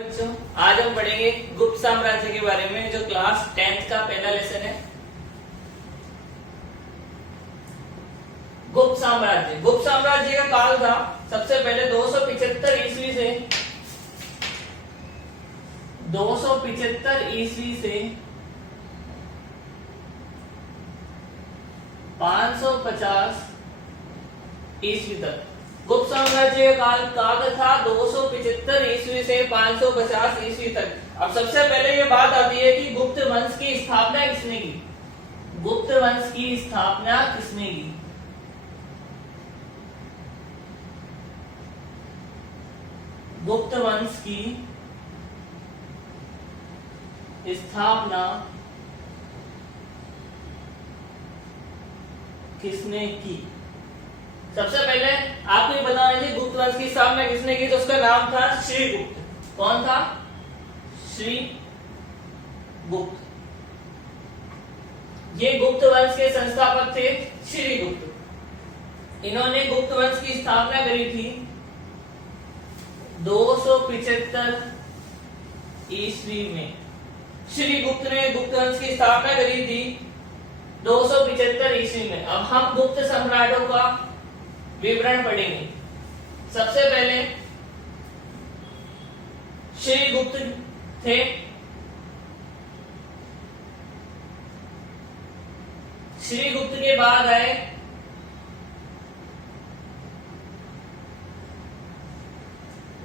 बच्चों, आज हम पढ़ेंगे गुप्त साम्राज्य के बारे में, जो क्लास 10th का पहला लेसन है। गुप्त साम्राज्य का काल था सबसे पहले 275 ईस्वी से 550 ईस्वी तक। गुप्त साम्राज्य का काल था 275 ईस्वी से 550 ईस्वी तक। अब सबसे पहले ये बात आती है कि गुप्त वंश की स्थापना किसने की? गुप्त वंश की स्थापना किसने की? गुप्त वंश की स्थापना किसने की? सबसे पहले आपको ये बताना चाहिए गुप्त वंश की स्थापना किसने की, तो उसका नाम था श्रीगुप्त। कौन था? श्रीगुप्त। ये गुप्त वंश के संस्थापक थे श्रीगुप्त। इन्होंने गुप्त वंश की स्थापना करी थी 275 ईस्वी में। श्रीगुप्त ने गुप्त वंश की स्थापना करी थी 275 ईस्वी में। अब हम गुप्त सम्राटों का विवरण पढ़ेंगे। सबसे पहले श्रीगुप्त थे। श्रीगुप्त के बाद आए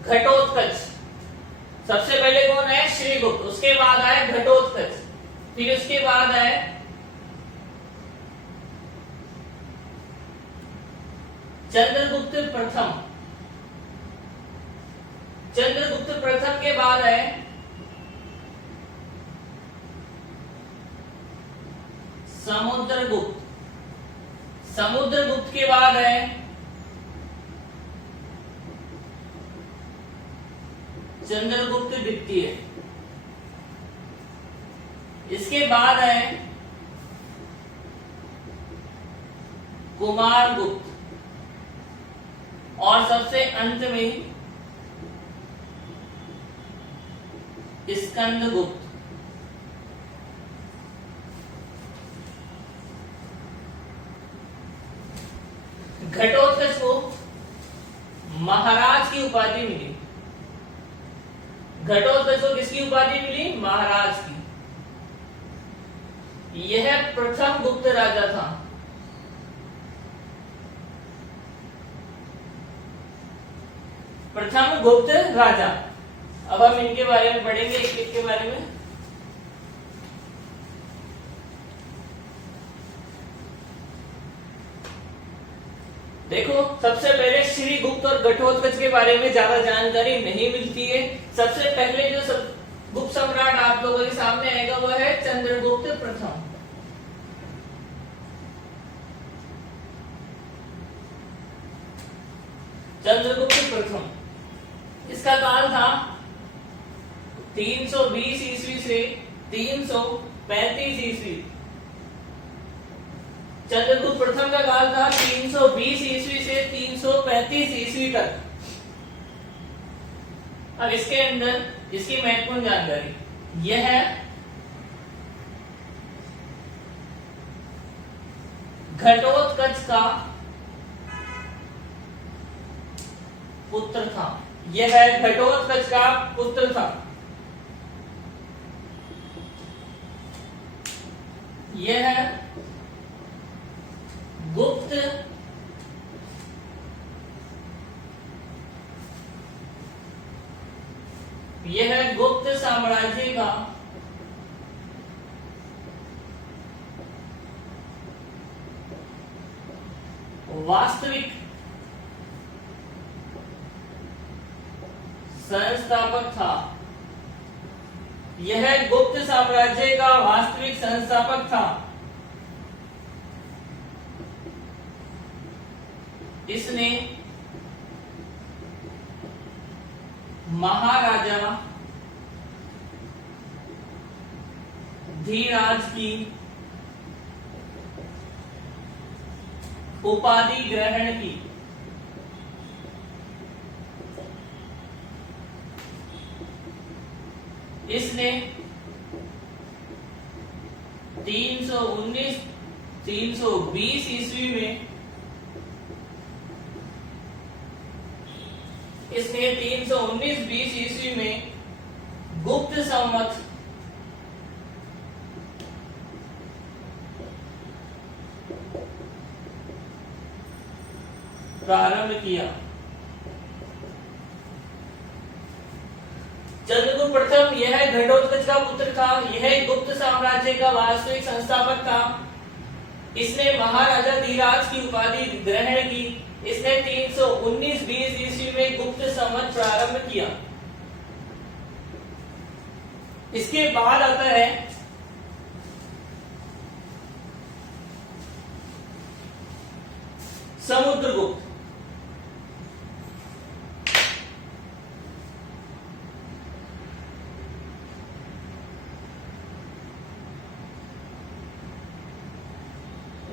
घटोत्कच। सबसे पहले कौन है? श्रीगुप्त। उसके बाद आए घटोत्कच। फिर उसके बाद आए चंद्रगुप्त प्रथम। चंद्रगुप्त प्रथम के बाद आए समुद्रगुप्त। समुद्रगुप्त के बाद आए चंद्रगुप्त द्वितीय। इसके बाद आए कुमारगुप्त। और सबसे अंत में स्कंदगुप्त। घटोत्कच को महाराज की उपाधि मिली। घटोत्कच को किसकी उपाधि मिली? महाराज की। यह प्रथम गुप्त राजा था। प्रथम गुप्त राजा। अब हम इनके बारे में पढ़ेंगे, एक एक के बारे में। देखो, सबसे पहले श्रीगुप्त और घटोत्कच के बारे में ज्यादा जानकारी नहीं मिलती है। सबसे पहले जो गुप्त सम्राट आप लोगों के सामने आएगा वो है चंद्रगुप्त प्रथम। चंद्रगुप्त प्रथम, इसका काल था 320 ईस्वी से 335 ईस्वी। चंद्रगुप्त प्रथम का काल था 320 ईस्वी से 335 ईस्वी तक। अब इसके अंदर इसकी महत्वपूर्ण जानकारी यह है, घटोत्कच का पुत्र था। यह घटोत्कच का पुत्र था। यह गुप्त साम्राज्य का वास्तविक संस्थापक था। यह गुप्त साम्राज्य का वास्तविक संस्थापक था। इसने महाराजा धीराज की उपाधि ग्रहण की। इसने 319 320 ईस्वी में, इसने 319-20 ईस्वी में गुप्त संवत प्रारंभ किया। चंद्रगुप्त प्रथम यह घटोत्कच का पुत्र था, यह गुप्त साम्राज्य का वास्तविक संस्थापक था। इसने महाराजा धीराज की उपाधि ग्रहण की। इसने 319-20 ईस्वी में गुप्त संवत प्रारंभ किया। इसके बाद आता है समुद्रगुप्त।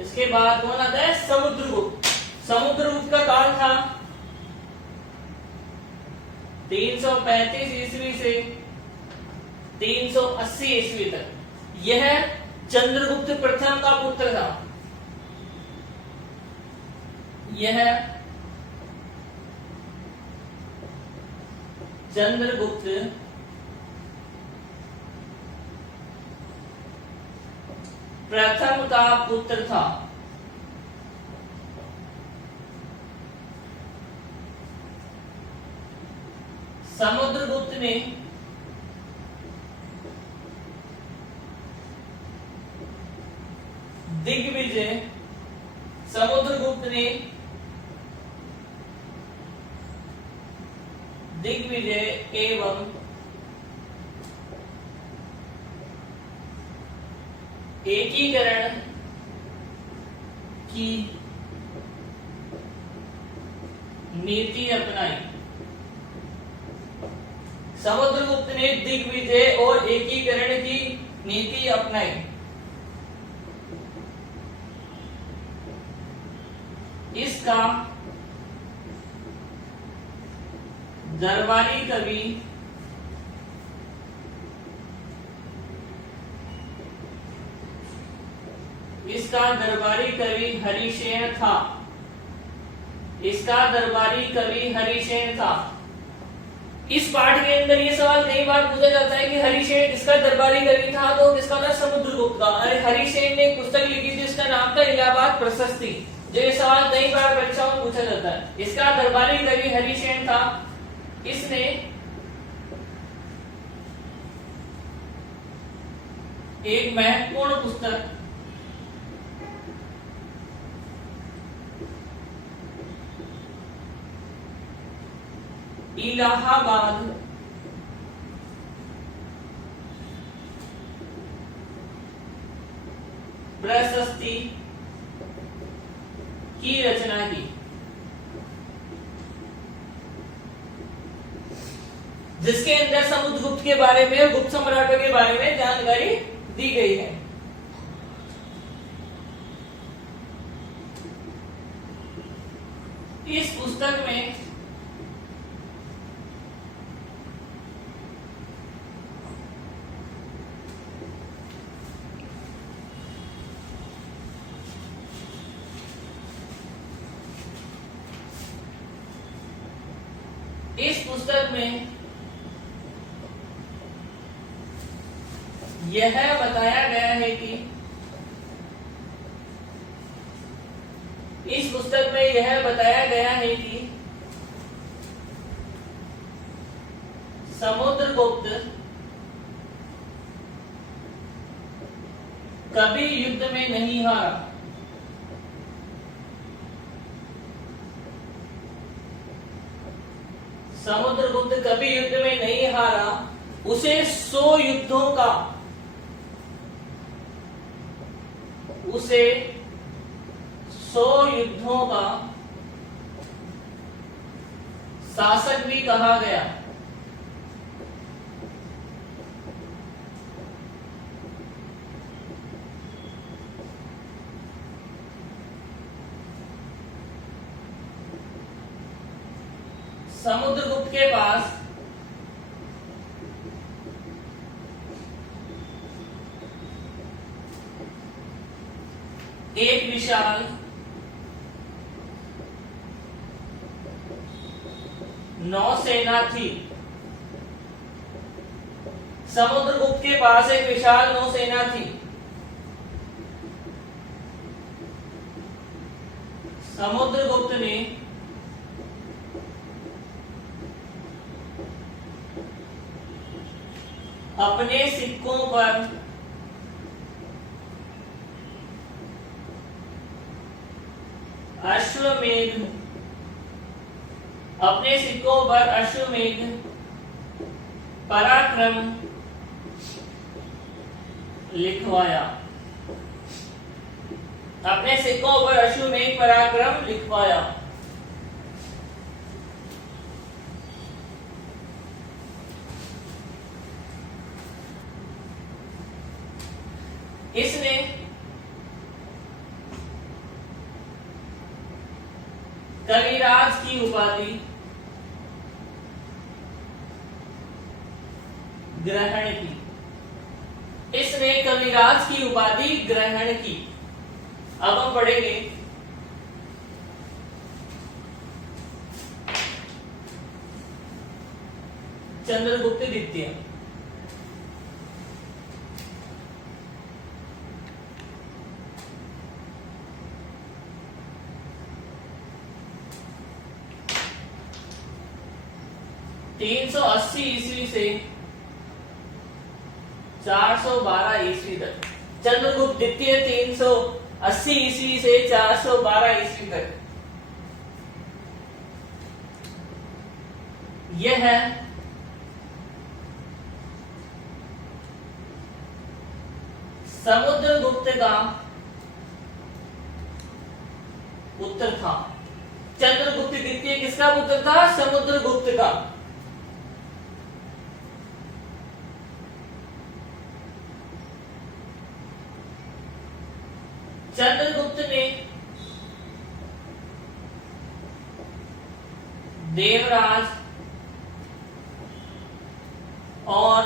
इसके बाद कौन आता है? समुद्रगुप्त। समुद्रगुप्त का काल था 335 ईस्वी से 380 ईस्वी तक। यह चंद्रगुप्त प्रथम का पुत्र था। यह चंद्रगुप्त प्रथम का पुत्र था। समुद्रगुप्त ने दिग्विजय, समुद्रगुप्त ने दिग्विजय एवं एकीकरण की नीति अपनाई। समुद्रगुप्त ने दिग्विजय और एकीकरण की नीति अपनाई। इसका दरबारी कवि हरिसेन था। इसका दरबारी कवि हरिसेन था। इस पाठ के अंदर ये सवाल कई बार पूछा जाता है कि हरिसेन किसका दरबारी कवि था, तो किसका था? समुद्रगुप्त का। अरे हरिसेन ने एक पुस्तक लिखी थी, उसका नाम था इलाहाबाद प्रशस्ति। जो ये सवाल कई बार परीक्षाओं में पूछा जाता है। इसका दरबारी कवि हरिसेन था। इसने एक महत्वपूर्ण पुस्तक इलाहाबाद प्रशस्ति की रचना की, जिसके अंदर समुद्रगुप्त के बारे में और गुप्त सम्राटों के बारे में जानकारी दी गई है। इस पुस्तक में यह बताया गया है कि इस पुस्तक में यह बताया गया है कि समुद्रगुप्त कभी युद्ध में नहीं हारा। समुद्रगुप्त कभी युद्ध में नहीं हारा। उसे 100 युद्धों का शासक भी कहा गया। समुद्रगुप्त के पास एक विशाल नौसेना थी। समुद्रगुप्त के पास एक विशाल नौसेना थी। समुद्रगुप्त ने अपने सिक्कों पर अश्वमेध पराक्रम लिखवाया। अपने सिक्कों पर अश्वमेध पराक्रम लिखवाया। इसने कविराज की उपाधि ग्रहण की। इसने कविराज की उपाधि ग्रहण की। अब हम पढ़ेंगे चंद्रगुप्त द्वितीय। तीन सौ 80 ईस्वी से 412 ईस्वी तक। चंद्रगुप्त द्वितीय 380 ईस्वी से 412 ईस्वी तक। यह है समुद्रगुप्त का पुत्र था। चंद्रगुप्त द्वितीय किसका पुत्र था? समुद्रगुप्त का। चंद्रगुप्त ने देवराज और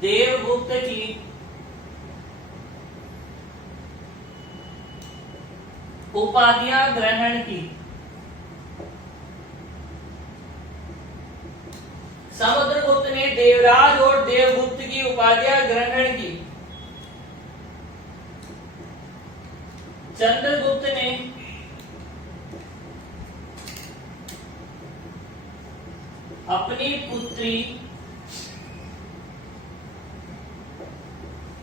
देवगुप्त की उपाधियां ग्रहण की। समुद्रगुप्त ने देवराज और देवगुप्त की उपाधियां ग्रहण की। चंद्रगुप्त ने अपनी पुत्री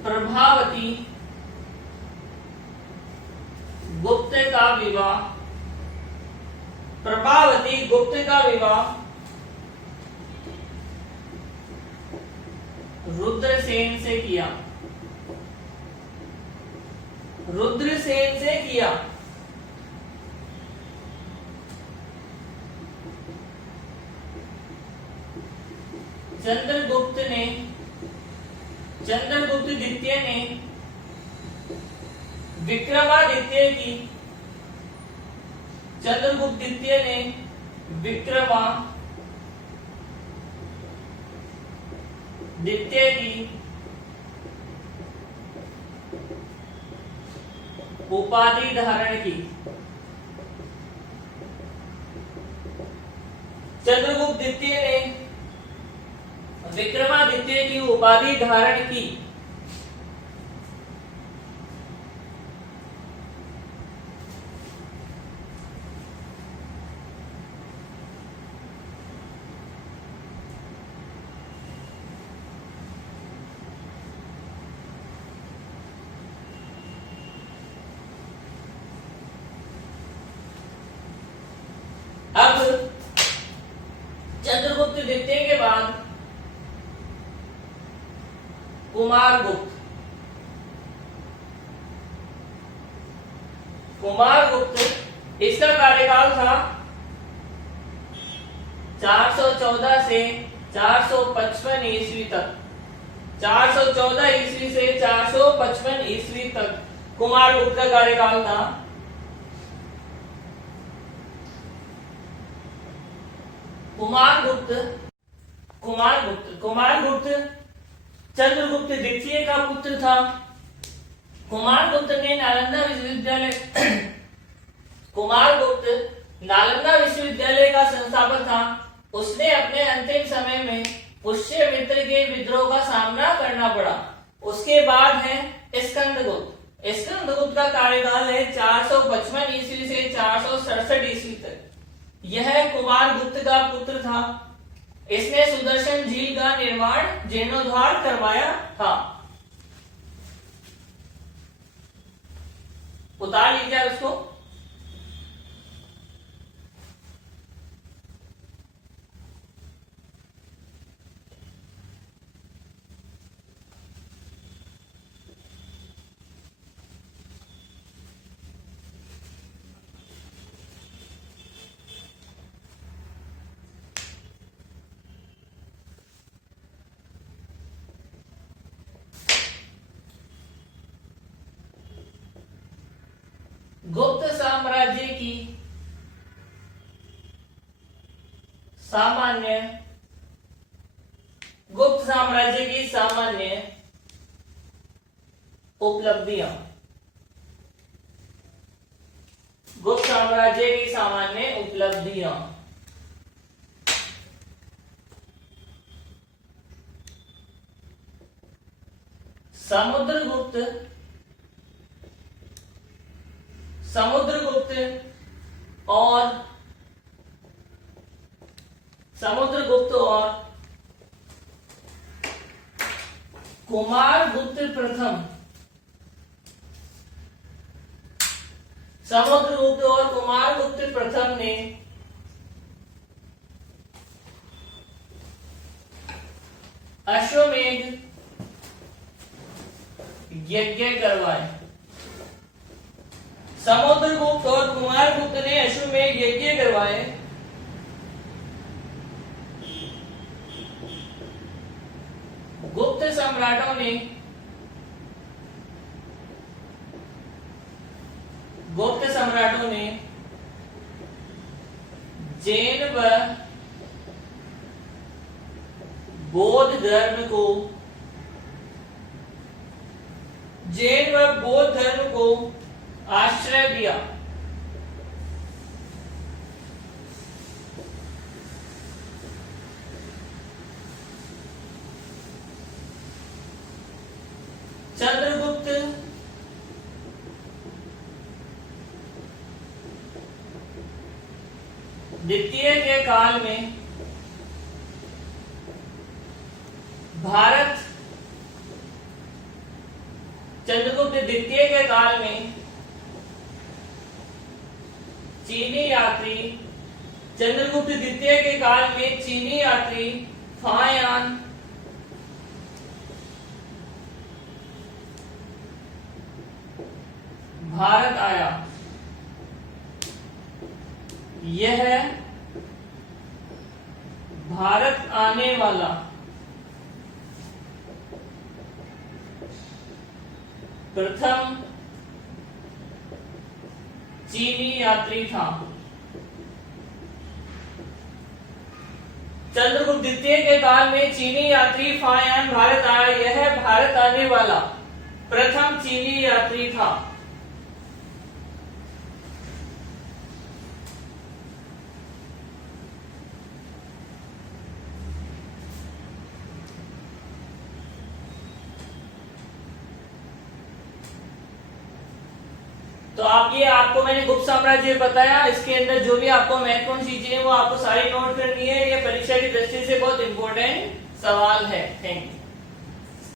प्रभावती गुप्त का विवाह रुद्रसेन से किया। चंद्रगुप्त द्वितीय ने विक्रमादित्य की उपाधि धारण की। चंद्रगुप्त द्वितीय ने विक्रमादित्य की उपाधि धारण की। अब चंद्रगुप्त द्वितीय के बाद कुमारगुप्त इसका कार्यकाल था 414 से 455 ईस्वी तक। 414 ईस्वी से 455 ईस्वी तक कुमारगुप्त का कार्यकाल था। कुमारगुप्त चंद्रगुप्त द्वितीय का पुत्र था। कुमारगुप्त ने नालंदा विश्वविद्यालय कुमारगुप्त नालंदा विश्वविद्यालय का संस्थापक था। उसने अपने अंतिम समय में पुष्यमित्र के विद्रोह का सामना करना पड़ा। उसके बाद है स्कंदगुप्त। स्कंदगुप्त का कार्यकाल है 455 ईस्वी से 467 ईस्वी तक। यह कुमारगुप्त का पुत्र था। इसने सुदर्शन झील का निर्माण जीर्णोद्धार करवाया था। उतार लीजिए उसको। गुप्त साम्राज्य की सामान्य उपलब्धियां। गुप्त साम्राज्य की सामान्य उपलब्धियां। समुद्रगुप्त और कुमारगुप्त प्रथम ने अश्वमेध यज्ञ करवाए। समुद्रगुप्त और कुमारगुप्त ने अश्वमेध यज्ञ करवाए। गुप्त सम्राटों ने जैन व बौद्ध धर्म को आश्रय दिया। चंद्रगुप्त द्वितीय के काल में चंद्रगुप्त द्वितीय के काल में चीनी यात्री फायान भारत आया। यह भारत आने वाला प्रथम चीनी यात्री था। चंद्रगुप्त द्वितीय के काल में चीनी यात्री फायान भारत आया। यह भारत आने वाला प्रथम चीनी यात्री था। तो आपको मैंने गुप्त साम्राज्य बताया। इसके अंदर जो भी आपको महत्वपूर्ण चीजें हैं वो आपको सारी नोट करनी है। ये परीक्षा की दृष्टि से बहुत इंपॉर्टेंट सवाल है। Thank you.